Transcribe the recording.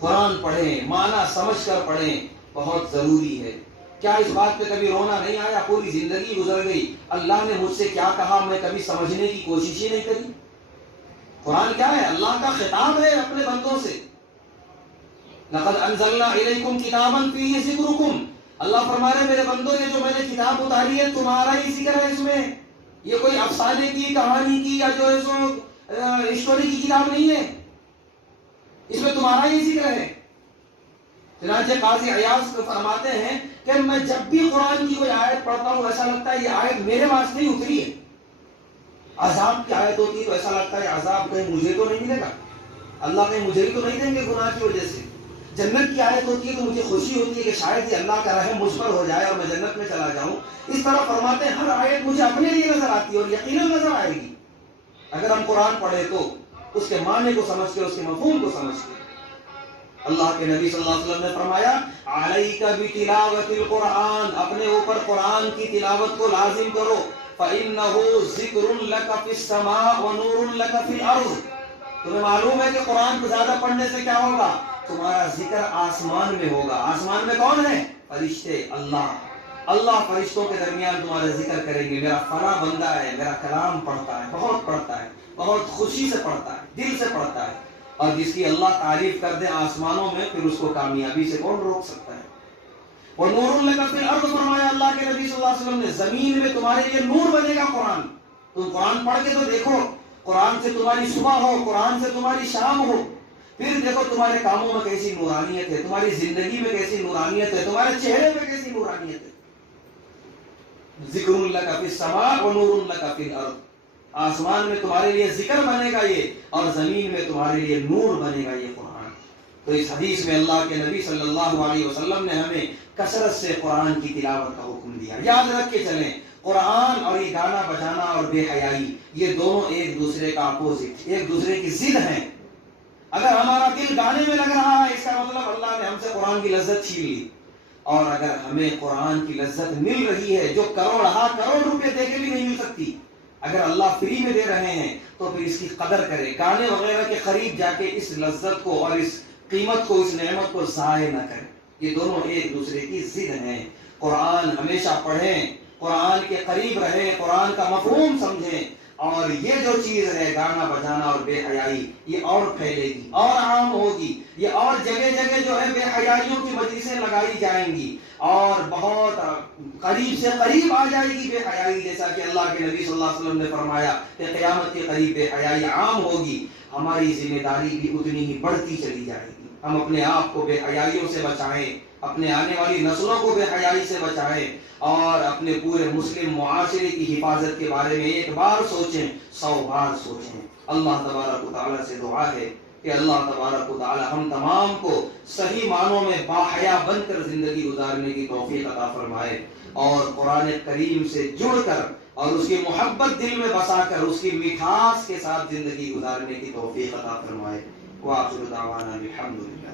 قرآن پڑھیں، معنی سمجھ کر پڑھیں، بہت ضروری ہے۔ کیا اس بات پہ کبھی رونا نہیں آیا؟ پوری زندگی گزر گئی، اللہ نے مجھ سے کیا کہا میں کبھی سمجھنے کی کوشش ہی نہیں کری۔ قرآن کیا ہے؟ اللہ کا خطاب ہے اپنے بندوں سے۔ لقد انزلنا الیکم کتابا فیہ ذکرکم، اللہ فرما رہے میرے بندوں یہ جو میں نے کتاب اتاری ہے تمہارا ہی ذکر ہے، اس میں یہ کوئی افسانے کی، کہانی کی یا جو ہے سو اسٹوری کی کتاب نہیں ہے، اس میں تمہارا ہی ذکر ہے۔ چنانچہ قاضی عیاض فرماتے ہیں کہ میں جب بھی قرآن کی کوئی آیت پڑھتا ہوں ایسا لگتا ہے یہ آیت میرے واسطے ہی اتری ہے۔ عذاب کی آیت ہوتی ہے تو ایسا لگتا ہے عذاب کہیں مجھے تو نہیں ملے گا، اللہ کہیں مجھے ہی تو نہیں دیں گے گناہ کی وجہ سے۔ جنت کی آیت ہوتی ہے تو مجھے خوشی ہوتی ہے کہ شاید یہ اللہ کا رحم مجھ پر ہو جائے اور میں جنت میں چلا جاؤں۔ اس طرح فرماتے ہیں ہر آیت مجھے اپنے لیے نظر آتی ہے اور یقیناً نظر آئے گی اگر ہم قرآن پڑھے تو اس کے معنی کو سمجھ کے، اس کے مفہوم کو سمجھ کے۔ اللہ کے نبی صلی اللہ علیہ وسلم نے فرمایا علیک بتلاوت القرآن، اپنے اوپر قرآن کی تلاوت کو لازم کرو، فإنہ ذکر لک فی السماء ونور لک فی الارض۔ تمہیں معلوم ہے کہ قرآن کو زیادہ پڑھنے سے کیا ہوگا؟ تمہارا ذکر آسمان میں ہوگا۔ آسمان میں کون ہے؟ فرشتے، اللہ فرشتوں کے درمیان تمہارا ذکر کریں گے، میرا فلاں بندہ ہے، میرا کلام پڑھتا ہے، بہت خوشی سے پڑھتا ہے، دل سے پڑھتا ہے، اور جس کی اللہ تعریف کر دے آسمانوں میں پھر اس کو کامیابی سے کون روک سکتا ہے؟ وَنُورٌ لَكَ فِي الْأَرْضِ، فرمایا اللہ کے نبی صلی اللہ علیہ وسلم نے زمین میں تمہارے لیے نور بنے گا قرآن۔ تم قرآن پڑھ کے تو دیکھو، قرآن سے تمہاری صبح ہو، قرآن سے تمہاری شام ہو، پھر دیکھو تمہارے کاموں میں کیسی نورانیت ہے، تمہاری زندگی میں کیسی نورانیت ہے، تمہارے چہرے میں کیسی نورانیت ہے۔ ذکر لک فی السماء ونور لک فی الارض، آسمان میں تمہارے لیے ذکر بنے گا یہ، اور زمین میں تمہارے لیے نور بنے گا یہ قرآن۔ تو اس حدیث میں اللہ کے نبی صلی اللہ علیہ وسلم نے ہمیں کثرت سے قرآن کی تلاوت کا حکم دیا۔ یاد رکھ کے چلیں قرآن اور یہ گانا بجانا اور بے حیائی یہ دونوں ایک دوسرے کا اپوزٹ، ایک دوسرے کی ضد ہیں۔ اگر ہمارا دل گانے میں لگ رہا ہے اس کا مطلب اللہ نے ہم سے قرآن کی لذت چھین لی، اور اگر ہمیں قرآن کی لذت مل رہی ہے جو کروڑ روپے دے کے بھی نہیں مل سکتی، اگر اللہ فری میں دے رہے ہیں تو پھر اس کی قدر کرے، گانے وغیرہ کے قریب جا کے اس لذت کو اور اس قیمت کو، اس نعمت کو ضائع نہ کریں۔ یہ دونوں ایک دوسرے کی ضد ہیں۔ قرآن ہمیشہ پڑھیں، قرآن کے قریب رہیں، قرآن کا مفہوم سمجھیں، اور یہ جو چیز ہے گانا بجانا اور بے حیائی یہ اور پھیلے گی اور عام ہوگی، یہ اور جگہ جگہ جو ہے بے حیائیوں کی مجلسیں لگائی جائیں گی اور بہت قریب سے قریب آ جائے گی بے حیائی، جیسا کہ اللہ کے نبی صلی اللہ علیہ وسلم نے فرمایا کہ قیامت کے قریب بے حیائی عام ہوگی۔ ہماری ذمہ داری بھی اتنی ہی بڑھتی چلی جائے گی۔ ہم اپنے آپ کو بے حیائیوں سے بچائیں، اپنے آنے والی نسلوں کو بے حیائی سے بچائیں، اور اپنے پورے مسلم معاشرے کی حفاظت کے بارے میں ایک بار سوچیں، 100 بار سوچیں۔ اللہ تبارک و تعالیٰ سے دعا ہے کہ اللہ تبارک و تعالیٰ ہم تمام کو صحیح معنوں میں باحیا بن کر زندگی گزارنے کی توفیق عطا فرمائے، اور قرآن کریم سے جڑ کر اور اس کی محبت دل میں بسا کر اس کی مٹھاس کے ساتھ زندگی گزارنے کی توفیق عطا فرمائے۔ وآخر دعوانا الحمدللہ۔